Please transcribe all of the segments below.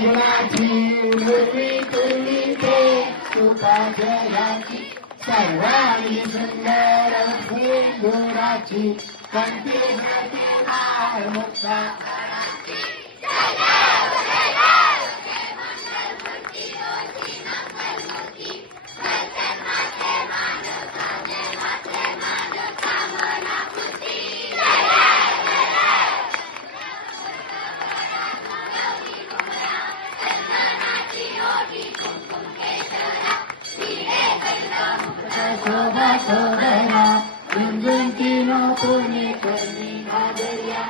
गुणाची उर्वी तुर्वी ते सुखाजयाची सर्वांगी सुंदर गुणाची कंठी हाती मुक्ता शोभा शोभया इंदुंतीनो पुणे करणी नागरिया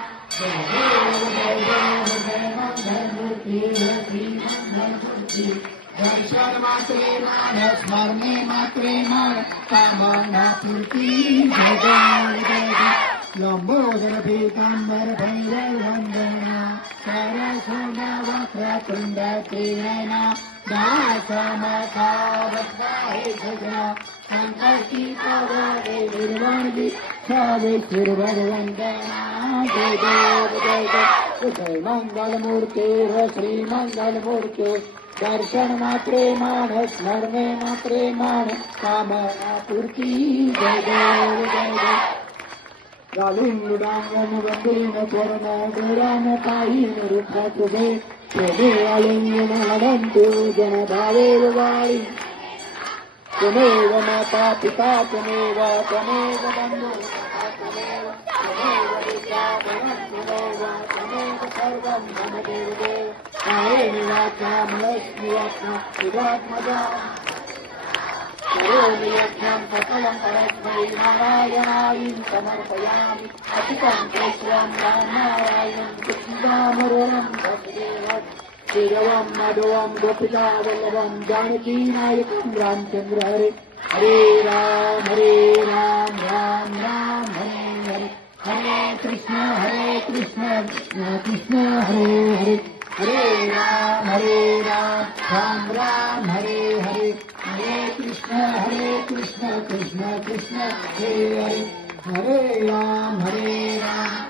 दर्शन मात्रे मान स्मरणे मात्रे मान कामना पूर्ती लंबोदर पीतांबर भैरव वंदना सरसोना वक्रतुंड त्रिनयना दासमथा वक्राहे भजना संकल्पी कवरे निर्वाणी सर्वेश्वर भगवंदना जय देव जय मंगल मूर्ते श्री मंगल मूर्ते दर्शन मात्रे मान स्मरणे मात्रे मान कामना पूर्ती जय देव गालिंगडांगन वंदेन चरण गुरान पायीन रुद्र तुझे तुझे आलिंगन हनंतु जन भावेर वाळी तुमेव माता पिता तुमेव बंधु तुमेव विद्या तुमेव सर्वं मम देवदेव कायेन वाचा मनस्क्रियात्मा विदात्मजा यज्ञं सकलं परस्मै नारायणाय समर्पयामि अतिकं केशवं रामनारायणं कृष्णदामोदरं वसुदेवं श्रीरवं माधवं गोपिकावल्लभं जानकीनायकं रामचन्द्र हरे हरे राम राम राम हरे हरे हरे कृष्ण कृष्ण हरे हरे हरे राम राम राम हरे हरे हरे कृष्ण कृष्ण कृष्ण कृष्ण हरे हरे हरे राम